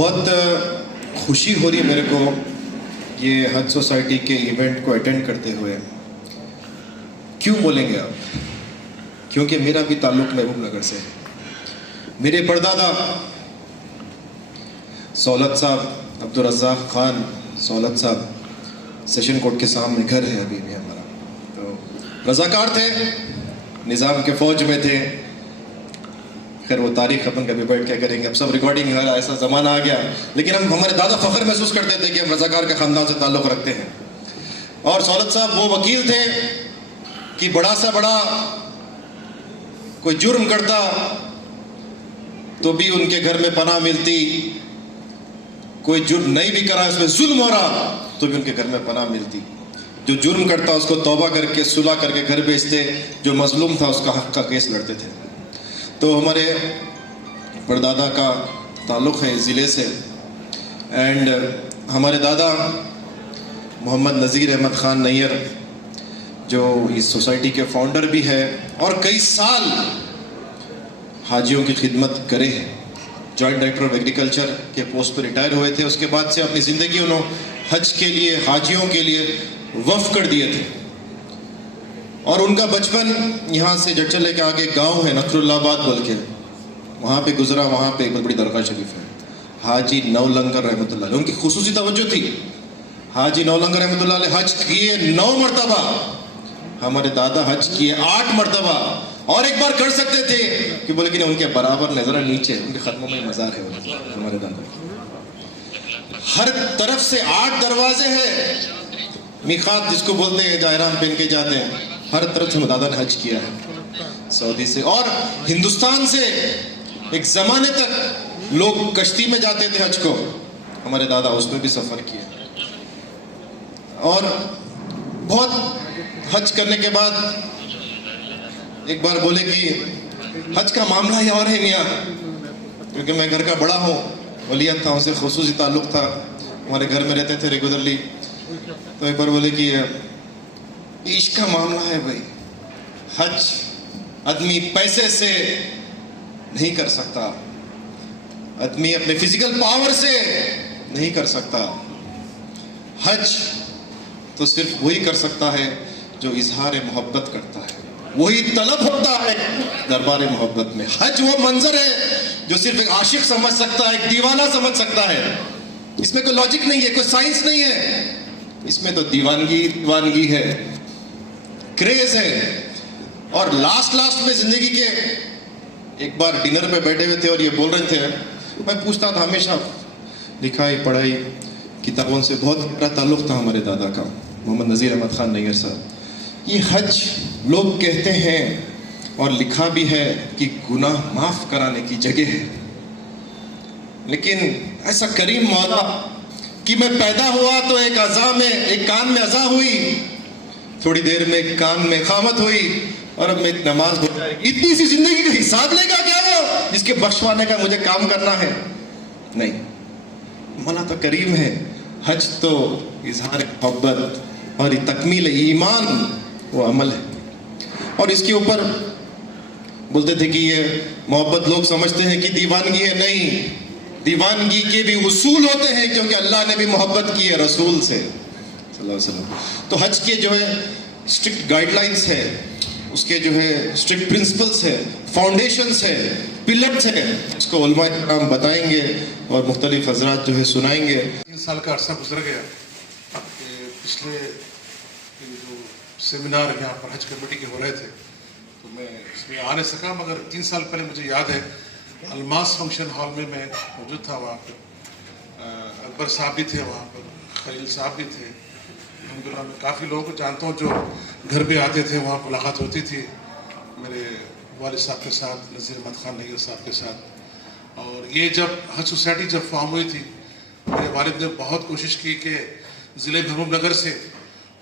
بہت خوشی ہو رہی ہے میرے کو یہ حج سوسائٹی کے ایونٹ کو اٹینڈ کرتے ہوئے. کیوں بولیں گے آپ؟ کیونکہ میرا بھی تعلق محبوب نگر سے ہے. میرے پردادا سہولت صاحب عبدالرزاق خان سہولت صاحب سیشن کورٹ کے سامنے گھر ہے ابھی بھی ہمارا. تو رضاکار تھے, نظام کے فوج میں تھے. خیر وہ تاریخ اپن کبھی بیٹھ کے کریں گے, اب سب ریکارڈنگ ہے, ایسا زمانہ آ گیا. لیکن ہمارے دادا فخر محسوس کرتے تھے کہ ہم رضاکار کے خاندان سے تعلق رکھتے ہیں. اور سہولت صاحب وہ وکیل تھے کہ بڑا سا بڑا کوئی جرم کرتا تو بھی ان کے گھر میں پناہ ملتی, کوئی جرم نہیں بھی کرا, اس میں ظلم ہو رہا تو بھی ان کے گھر میں پناہ ملتی. جو جرم کرتا اس کو توبہ کر کے صلح کر کے گھر بھیجتے, جو مظلوم تھا اس کا حق کا کیس لڑتے تھے. تو ہمارے پردادا کا تعلق ہے ضلع سے. اینڈ ہمارے دادا محمد نذیر احمد خان نیر جو اس سوسائٹی کے فاؤنڈر بھی ہے اور کئی سال حاجیوں کی خدمت کرے ہیں. جوائنٹ ڈائریکٹر آف ایگریکلچر کے پوسٹ پہ ریٹائر ہوئے تھے. اس کے بعد سے اپنی زندگی انہوں حج کے لیے, حاجیوں کے لیے وقف کر دیے تھے. اور ان کا بچپن یہاں سے جٹچلے کے آگے گاؤں ہے نصر اللہ آباد بول کے, وہاں پہ گزرا. وہاں پہ ایک بہت بڑی درگاہ شریف ہے, حاجی نولنگر رحمۃ اللہ علیہ. ان کی خصوصی توجہ تھی. حاجی نولنگر رحمۃ اللہ علیہ حج کیے 9 مرتبہ, ہمارے دادا حج کیے 8 مرتبہ. اور ایک بار کر سکتے تھے کہ بولے کہ ان کے برابر نظر نیچے ان کے ختموں میں مزار ہے ہمارے دادا. ہر طرف سے 8 دروازے ہیں, میقات جس کو بولتے ہیں, جائران پہن کے جاتے ہیں. ہر طرف سے دادا نے حج کیا ہے سعودی سے. اور ہندوستان سے ایک زمانے تک لوگ کشتی میں جاتے تھے حج کو, ہمارے دادا اس میں بھی سفر کیا. اور بہت حج کرنے کے بعد ایک بار بولے کہ حج کا معاملہ ہی اور ہے میاں, کیونکہ میں گھر کا بڑا ہوں, ولیت تھا, ان سے خصوصی تعلق تھا, ہمارے گھر میں رہتے تھے ریگولرلی. تو ایک بار بولے کہ عشق کا معاملہ ہے بھائی, حج آدمی پیسے سے نہیں کر سکتا, آدمی اپنے فزیکل پاور سے نہیں کر سکتا. حج تو صرف وہی کر سکتا ہے جو اظہار محبت کرتا ہے, وہی طلب ہوتا ہے دربار محبت میں. حج وہ منظر ہے جو صرف ایک عاشق سمجھ سکتا ہے, ایک دیوانہ سمجھ سکتا ہے. اس میں کوئی لاجک نہیں ہے, کوئی سائنس نہیں ہے, اس میں تو دیوانگی ہے, کریز ہے. اور لاسٹ میں زندگی کے ایک بار ڈنر پہ بیٹھے ہوئے تھے اور یہ بول رہے تھے, میں پوچھتا تھا ہمیشہ, لکھائی پڑھائی کتابوں سے بہت بڑا تعلق تھا ہمارے دادا کا, محمد نذیر احمد خان نیر صاحب. یہ حج لوگ کہتے ہیں اور لکھا بھی ہے کہ گناہ معاف کرانے کی جگہ ہے, لیکن ایسا کریم مولا کہ میں پیدا ہوا تو ایک اذا میں, ایک کان میں اذا ہوئی, تھوڑی دیر میں ایک کان میں اقامت ہوئی, اور اب میں ایک نماز ہو جائے گی. اتنی سی زندگی کا حساب لے گا کیا وہ, جس کے بخشوانے کا مجھے کام کرنا ہے؟ نہیں, مولا تو کریم ہے. حج تو اظہار محبت اور تکمیل ایمان وہ عمل ہے. اور اس کے اوپر بولتے تھے کہ یہ محبت لوگ سمجھتے ہیں کہ دیوانگی ہے. نہیں, دیوانگی کے بھی اصول ہوتے ہیں, کیونکہ اللہ نے بھی محبت کی ہے رسول سے صلی اللہ علیہ وسلم. تو حج کے جو ہے اسٹرکٹ گائیڈ لائنس ہے, اس کے جو ہے اسٹرکٹ پرنسپلس ہے, فاؤنڈیشنس ہے, پلرز ہیں, اس کو علماء کرام بتائیں گے اور مختلف حضرات جو ہے سنائیں گے. 3 سال کا عرصہ گزر گیا کہ پچھلے جو سیمینار یہاں پر حج کمیٹی کے ہو رہے تھے تو میں اس میں آ نہیں سکا, مگر 3 سال پہلے مجھے یاد ہے الماس فنکشن ہال میں موجود تھا. وہاں پر اکبر صاحب بھی تھے, وہاں پر خلیل صاحب بھی تھے. الحمدللہ میں کافی لوگوں کو جانتا ہوں جو گھر پہ آتے تھے, وہاں ملاقات ہوتی تھی میرے والد صاحب کے ساتھ, نذیر احمد خان نیر صاحب کے ساتھ. اور یہ جب حج سوسائٹی جب فارم ہوئی تھی, میرے والد نے بہت کوشش کی کہ ضلع محبوب نگر سے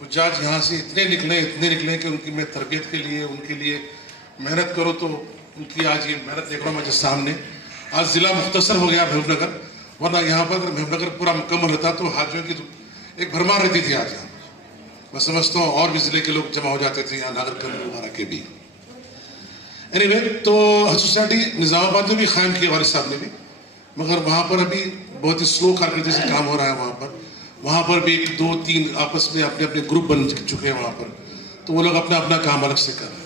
حجاج یہاں سے اتنے نکلیں کہ ان کی میں تربیت کے لیے, ان کے لیے محنت کرو. تو ان کی آج یہ محنت دیکھ رہا ہوں مجھے سامنے. آج ضلع مختصر ہو گیا محبوب نگر, ورنہ یہاں پر اگر محبوب نگر پورا مکمل رہتا تو حاجیوں کی ایک بھرمار رہتی تھی. آج یہاں میں سمجھتا ہوں اور بھی ضلع کے لوگ جمع ہو جاتے تھے یہاں, ناگر کرنل وغیرہ کے بھی. تو حج سوسائٹی نظام آباد میں بھی قائم کی والد صاحب نے بھی, مگر وہاں پر ابھی بہت ہی سلو کارکردگی سے کام ہو رہا ہے وہاں پر بھی 2-3 آپس میں اپنے اپنے گروپ بن چکے ہیں وہاں پر، تو وہ لوگ اپنا اپنا کام الگ سے کر رہے ہیں.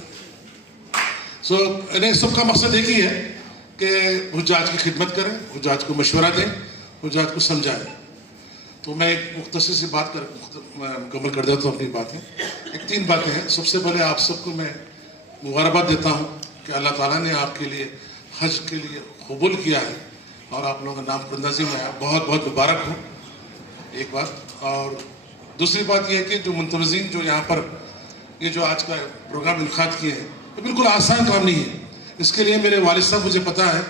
انہیں سب کا مقصد ایک ہی ہے کہ حجاج کی خدمت کریں، حجاج کو مشورہ دیں، حجاج کو سمجھائیں. تو میں ایک مختصر سی بات مکمل کر دیتا ہوں اپنی باتیں. 3 باتیں ہیں. سب سے پہلے آپ سب کو میں مبارکباد دیتا ہوں کہ اللہ تعالیٰ نے آپ کے لیے حج کے لیے قبول کیا ہے اور آپ لوگوں کا نام پرندازی میں ہے. بہت بہت مبارک ہوں. ایک بات. اور دوسری بات یہ ہے کہ جو منتظمین جو یہاں پر یہ جو آج کا پروگرام انعقاد کیے ہیں، یہ بالکل آسان کام نہیں ہے. اس کے لیے میرے والد صاحب مجھے پتہ ہے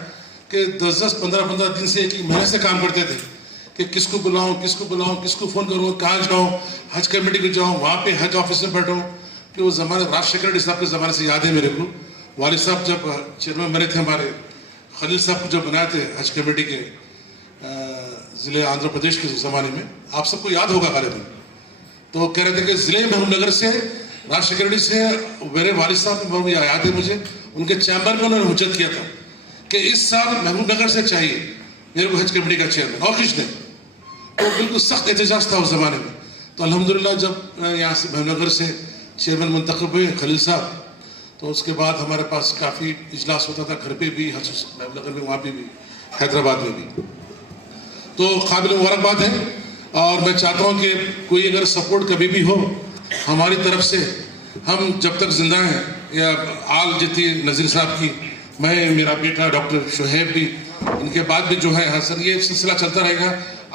کہ 10 15 دن سے 1 مہینے سے کام کرتے تھے کہ کس کو بلاؤں، کس کو بلاؤں، کس کو فون کروں، کہاں جاؤں، حج کمیٹی میں جاؤں، وہاں پہ حج آفس میں بیٹھوں. کہ وہ زمانے راجشیکھر ریڈی صاحب کے زمانے سے یاد ہے میرے کو. والد صاحب جب چیئرمین بنے تھے ہمارے، خلیل صاحب کو جب بنائے تھے حج کمیٹی کے ضلع آندھرا پردیش کے زمانے میں، آپ سب کو یاد ہوگا غالباً. تو کہہ رہے تھے کہ ضلع محبوب نگر سے راجشیکھر ریڈی سے میرے والد صاحب نے یاد ہے مجھے، ان کے چیمبر میں انہوں نے حجت کیا تھا کہ اس سال محبوب نگر سے چاہیے میرے کو حج کمیٹی کا چیئرمین، اور کچھ نہیں. تو بالکل سخت احتجاج تھا اس زمانے میں. تو الحمدللہ جب یہاں سے محبوب نگر سے چیئرمین منتخب ہوئے خلیل صاحب، تو اس کے بعد ہمارے پاس کافی اجلاس ہوتا تھا گھر پہ بھی، محبوب نگر میں، وہاں پہ بھی، حیدرآباد میں بھی. تو قابل مبارکباد ہے. اور میں چاہتا ہوں کہ کوئی اگر سپورٹ کبھی بھی ہو ہماری طرف سے، ہم جب تک زندہ ہیں، یا آل جتی نذیر صاحب کی، میں، میرا بیٹا ڈاکٹر شہیب بھی، ان کے بعد بھی جو ہے حسن، یہ سلسلہ چلتا رہے گا.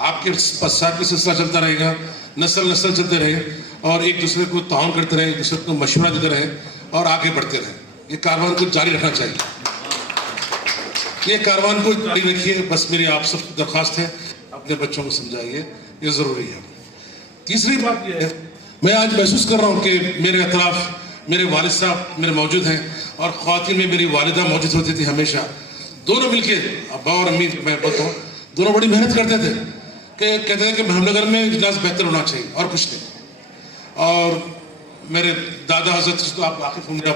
آپ کے پسات بھی سلسلہ چلتا رہے گا، نسل چلتے رہے، اور ایک دوسرے کو تعاون کرتے رہے، ایک دوسرے کو مشورہ دیتے رہے اور آگے بڑھتے رہے. یہ کاروان کو جاری رکھنا چاہیے. یہ کاروان کو جاری رکھیے. بس میری آپ سب کی درخواست ہے، اپنے بچوں کو سمجھائیے، یہ ضروری ہے. تیسری بات یہ ہے، میں آج محسوس کر رہا ہوں کہ میرے اطراف میرے والد صاحب میرے موجود ہیں، اور خواتین میں میری والدہ موجود ہوتی تھی ہمیشہ. دونوں مل کے، ابا اور امی میں بولتا ہوں، دونوں بڑی محنت کرتے تھے کہ کہتے تھے کہ محمد نگر میں اجلاس بہتر ہونا چاہیے اور کچھ نہیں. اور میرے دادا حضرت جس کو آپ واقف ہوں گے،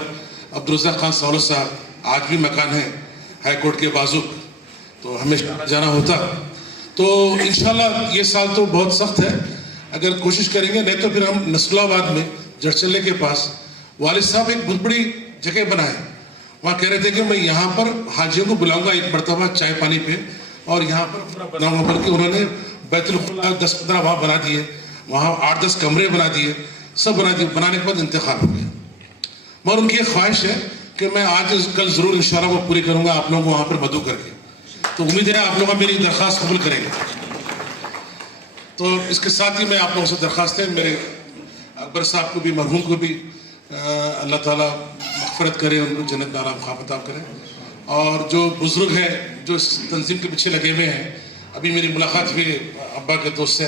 عبدالرزاق خان سہولت صاحب، آج بھی مکان ہے ہائی کورٹ کے بازو، تو ہمیشہ جانا ہوتا. تو انشاءاللہ یہ سال تو بہت سخت ہے، اگر کوشش کریں گے. نہیں تو پھر ہم نسل آباد میں جڑچلے کے پاس والد صاحب ایک بہت بڑی جگہ بنائے. وہاں کہہ رہے تھے کہ میں یہاں پر حاجیوں کو بلاؤں گا ایک مرتبہ چائے پانی پہ، اور یہاں پر پورا بناؤں گا. بلکہ انہوں نے بیت الخلا 10-15 وہاں بنا دیے، وہاں 8-10 کمرے بنا دیے، سب بنا دیے. بنانے کے بعد انتقال ہو گیا. مگر ان کی ایک خواہش ہے کہ میں آج کل ضرور انشاءاللہ وہ پوری کروں گا آپ لوگوں کو وہاں پر مدعو کر کے. تو امید ہے آپ لوگ میری درخواست قبول کریں گے. تو اس کے ساتھ ہی میں آپ لوگوں سے درخواست ہے، میرے اکبر صاحب کو بھی، مرحوم کو بھی اللہ تعالیٰ مغفرت کرے، ان کو جنت میں آرام خواہ عطا کرے. اور جو بزرگ ہیں جو اس تنظیم کے پیچھے لگے ہوئے ہیں، ابھی میری ملاقات ہوئی ابا کے دوست سے،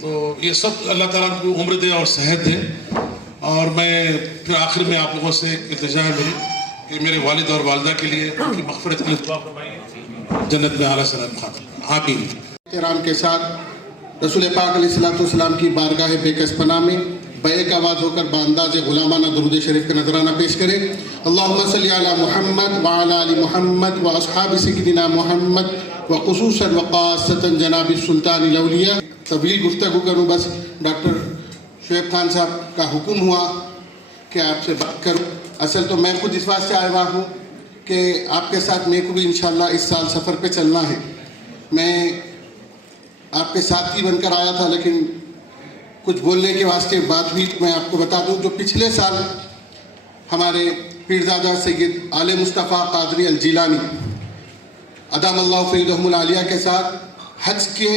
تو یہ سب اللہ تعالیٰ کو عمر دے اور صحت دے. اور میں پھر آخر میں آپ لوگوں سے ایک التجا ہے میری کہ میرے والد اور والدہ کے لیے ان کی مغفرت کے لیے دعا فرمائیے، جنت میں اعلیٰ سلام خواہ. آمین. احترام کے ساتھ رسول پاک علیہ السلام کی بارگاہ بے کس پناہ میں بیک آواز ہو کر بانداز غلامانہ درود شریف کا نذرانہ پیش کرے. اللہم صلی علی محمد وعلی آل محمد و اصحاب سیدنا محمد و خصوصاً وخاصتاً جناب سلطان الاولیاء. طویل گفتگو کروں، بس ڈاکٹر شعیب خان صاحب کا حکم ہوا کہ آپ سے بات کروں. اصل تو میں خود اس واسطے آیا ہوا ہوں کہ آپ کے ساتھ میرے کو بھی انشاءاللہ اس سال سفر پہ چلنا ہے. میں آپ کے ساتھ ہی بن کر آیا تھا، لیکن کچھ بولنے کے واسطے بات بھی میں آپ کو بتا دوں. جو پچھلے سال ہمارے پیرزادہ سید آل مصطفیٰ قادری الجیلانی ادام اللہ فیضہم العالیہ کے ساتھ حج کے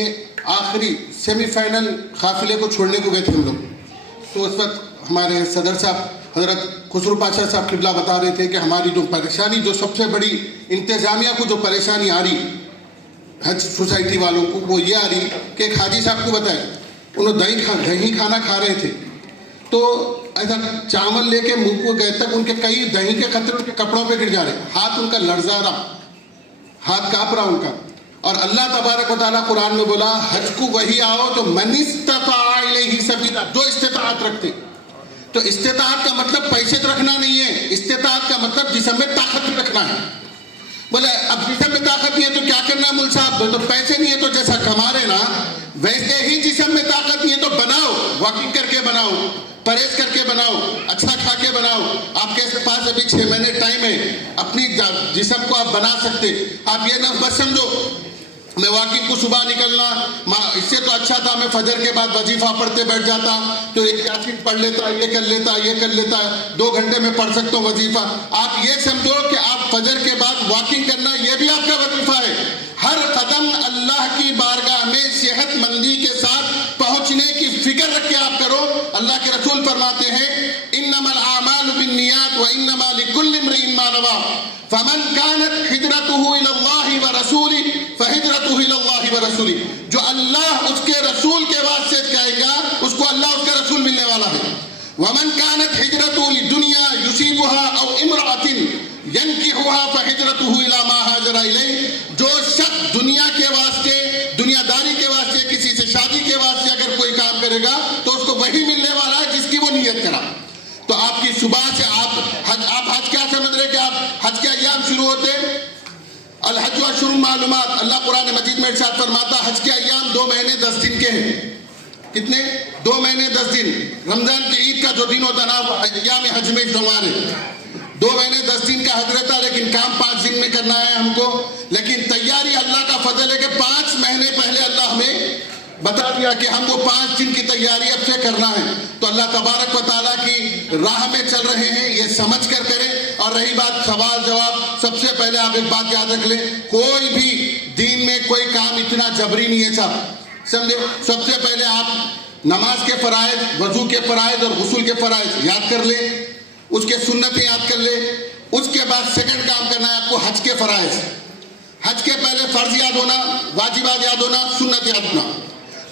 آخری سیمی فائنل قافلے کو چھوڑنے کو گئے تھے ہم لوگ. تو اس وقت ہمارے صدر صاحب حضرت خسرو پاشا صاحب قبلہ بتا رہے تھے کہ ہماری جو پریشانی، جو سب سے بڑی انتظامیہ کو جو پریشانی آ رہی حج سوسائٹی والوں کو، وہ یہ آ رہی کہ ایک حاجی صاحب کو بتائے انہوں دہی کھانا کھا رہے تھے، تو ایسا چاول لے کے منہ کو گئے تک ان کے کئی دہی کے قطرے ان کے کپڑوں پہ گر جا رہے، ہاتھ ان کا لرزا رہا، ہاتھ کانپ رہا ان کا. اور اللہ تبارک و تعالیٰ قرآن میں بولا حج کو وہی آؤ تو من استطاع الیہ سبیلا، جو استطاعت رکھتے. تو استطاعت کا مطلب پیسے رکھنا نہیں ہے، استطاعت کا مطلب جسم میں طاقت رکھنا ہے. بولے اب جسم میں طاقت نہیں ہے تو کیا کرنا ہے مول صاحب؟ تو پیسے نہیں ہے تو جیسا کما رہے نا ویسے ہی جسم میں طاقت نہیں ہے تو بناؤ، واکنگ کر کے بناؤ، پرہیز کر کے بناؤ، اچھا کھا کے بناؤ. آپ کے پاس ابھی 6 مہینے ٹائم ہے، اپنی جسم کو آپ بنا سکتے. آپ یہ نہ بس سمجھو میں واکنگ کو صبح نکلنا، اس سے تو اچھا تھا میں فجر کے بعد وظیفہ پڑھتے بیٹھ جاتا تو ایک یاسین پڑھ لیتا، یہ کر لیتا 2 گھنٹے میں پڑھ سکتا ہوں وظیفہ. آپ یہ سمجھو کہ آپ فجر کے بعد واکنگ کرنا یہ بھی آپ کا وظیفہ ہے. ہر قدم اللہ کی بارگاہ میں صحت مندی کے ساتھ پہنچنے کی فکر رکھ کے آپ کرو. اللہ کے رسول فرماتے ہیں انما الاعمال بالنیات وانما لكل امرئ ما نوى فمن كانت هجرته الى الله ورسوله فهجرته الى الله ورسوله. جو اللہ اس کے رسول کے واسطے کہے گا اس کو اللہ اس کا رسول ملنے والا ہے. ومن كانت هجرته للدنيا يصيبها او امرأة ينكحها فهجرته الى ما هاجر اليه. جو شخص دنیا کے واسطے، دنیا داری کے واسطے، کسی سے شادی کے واسطے اگر کوئی کام کرے گا تو اس کو وہی ملنے والا ہے جس کی وہ نیت کرا. تو آپ کی صبح سے آپ حج کیا سمجھ رہے کہ آپ حج کے ایام شروع ہوتے؟ الحج اشہر معلومات. اللہ قرآن مجید میں ارشاد فرماتا حج کے ایام 2 مہینے 10 دن کے ہیں. کتنے؟ 2 مہینے 10 دن. رمضان کی عید کا جو دن ہوتا نا ایام حج میں شمار ہے. 2 مہینے 10 دن کا حج رہتا، لیکن کام 5 دن میں کرنا ہے ہم کو. لیکن تیاری اللہ کا فضل ہے کہ 5 مہینے پہلے اللہ ہمیں بتا دیا کہ ہم کو 5 دن کی تیاری اب سے کرنا ہے. تو اللہ تبارک و تعالیٰ کی راہ میں چل رہے ہیں، یہ سمجھ کر کریں. اور رہی بات سوال جواب، سب سے پہلے آپ ایک بات یاد رکھ لیں، کوئی بھی دین میں کوئی کام اتنا جبری نہیں ہے صاحب. سمجھے؟ سب سے پہلے آپ نماز کے فرائض، وضو کے فرائض اور غسل کے فرائض یاد کر لیں، اس کے سنتیں یاد کر لیں. اس کے بعد سیکنڈ کام کرنا ہے آپ کو حج کے فرائض. حج کے پہلے فرض یاد ہونا، واجبات یاد ہونا، سنت یاد ہونا.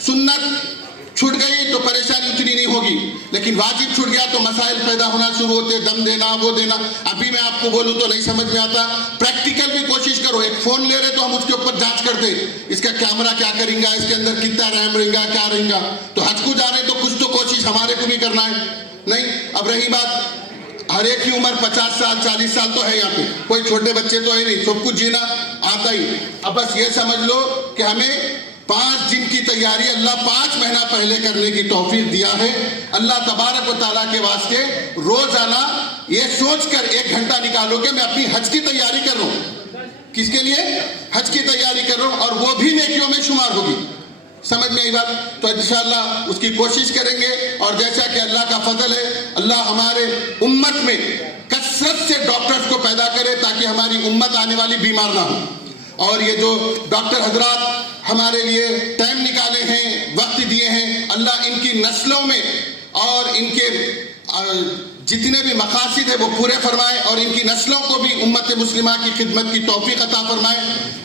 سنت چھوٹ گئی تو پریشانی اتنی نہیں ہوگی، لیکن واجب چھوٹ گیا تو مسائل پیدا ہونا شروع ہوتے، دم دینا وہ دینا. ابھی میں آپ کو بولوں تو نہیں سمجھ میں آتا، پریکٹیکل بھی کوشش کرو. ایک فون لے رہے تو ہم اس کے اوپر جانچ کرتے، اس کا کیمرہ کیا کریں گا، اس کے اندر کتنا ریم رہیں گا، کیا رہیں گا. تو حج کو جا رہے تو کچھ تو کوشش ہمارے کو بھی کرنا ہے. نہیں اب رہی بات، ہر ایک کی عمر 50 سال 40 سال تو ہے یہاں پہ، کوئی چھوٹے بچے تو ہے نہیں، سب کچھ جینا آتا ہی. اب بس یہ سمجھ لو کہ ہمیں 5 دن کی تیاری اللہ 5 مہینہ پہلے کرنے کی توفیق دیا ہے. اللہ تبارک و تعالیٰ کے واسطے روزانہ یہ سوچ کر 1 گھنٹہ نکالو کہ میں اپنی حج کی تیاری کر رہا ہوں. کس کے لیے؟ حج کی تیاری کر رہا ہوں، اور وہ بھی نیکیوں میں شمار ہوگی. سمجھ میں آئی بات؟ تو انشاءاللہ اس کی کوشش کریں گے. اور جیسا کہ اللہ کا فضل ہے، اللہ ہمارے امت میں کثرت سے ڈاکٹرز کو پیدا کرے تاکہ ہماری امت آنے والی بیمار نہ ہو. اور یہ جو ڈاکٹر حضرات ہمارے لیے ٹائم نکالے ہیں، وقت دیے ہیں، اللہ ان کی نسلوں میں اور ان کے جتنے بھی مقاصد ہیں وہ پورے فرمائے، اور ان کی نسلوں کو بھی امت مسلمہ کی خدمت کی توفیق عطا فرمائے.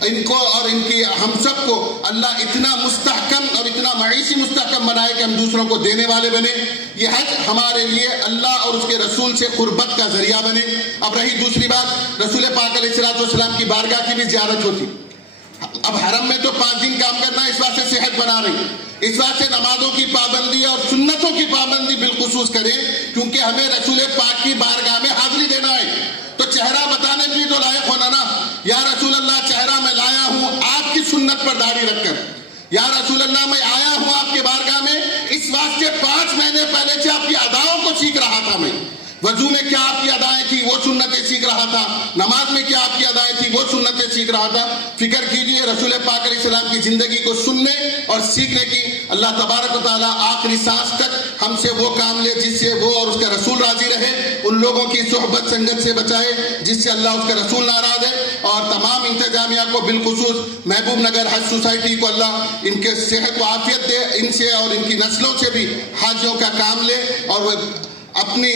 ان کو اور ان کی ہم سب کو اللہ اتنا مستحکم اور اتنا معیشی مستحکم بنائے کہ ہم دوسروں کو دینے والے بنے. یہ حج ہمارے لیے اللہ اور اس کے رسول سے قربت کا ذریعہ بنے. اب رہی دوسری بات، رسول پاک علیہ السلام کی بارگاہ کی بھی زیارت ہوتی. اب حرم میں تو 5 دن کام کرنا اس واسطے صحت بنا رہی، اس واسطے نمازوں کی پابندی اور سنتوں کی پابندی بالخصوص کریں، کیونکہ ہمیں رسول پاک کی بارگاہ میں حاضری دینا ہے. تو چہرہ بتانے بھی تو لائق ہونا نا. یا رسول اللہ چہرہ میں لایا ہوں آپ کی سنت پر داڑھی رکھ کر، یا رسول اللہ میں آیا ہوں آپ کے بارگاہ میں اس واسطے 5 مہینے پہلے سے آپ کی اداؤں کو سیکھ رہا تھا. میں وضو میں کیا آپ کی ادائیں تھی وہ سنتیں سیکھ رہا تھا، نماز میں کیا آپ کی ادائیں تھی وہ سنتیں سیکھ رہا تھا. فکر کیجئے رسول پاک علیہ السلام کی زندگی کو سننے اور سیکھنے کی. اللہ تبارک و تعالیٰ آخری سانس تک ہم سے وہ کام لے جس سے وہ اور اس کا رسول راضی رہے، ان لوگوں کی صحبت سنگت سے بچائے جس سے اللہ اس کا رسول ناراض ہے. اور تمام انتظامیہ کو بالخصوص محبوب نگر حج سوسائٹی کو اللہ ان کے صحت و عافیت دے، ان سے اور ان کی نسلوں سے بھی حاجیوں کا کام لے، اور وہ اپنی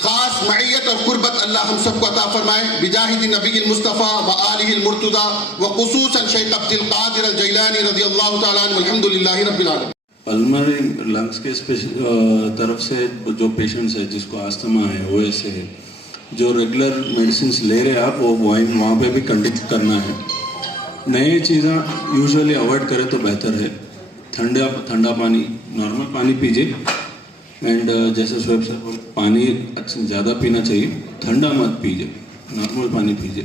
خاص معیت اور قربت اللہ ہم سب کو عطا فرمائے. بجاہ نبی المصطفیٰ و آلہ المرتضیٰ و خصوصاً شیخ عبد القادر الجیلانی رضی اللہ تعالیٰ عنہ. الحمدللہ رب العالمین. پلمنری لنگس کے طرف سے جو پیشنٹس ہے جس کو آستما ہے، او ایس ہے، جو ریگولر میڈیسنس لے رہے آپ وہ وہاں پہ بھی کنٹینیو کرنا ہے. نئی چیزیں یوزولی اوائڈ کرے تو بہتر ہے. ٹھنڈا پانی، نارمل پانی پیجیے. اینڈ جیسے شعیب صاحب پانی زیادہ پینا چاہیے، ٹھنڈا مت پیجیے، نارمل پانی پیجیے.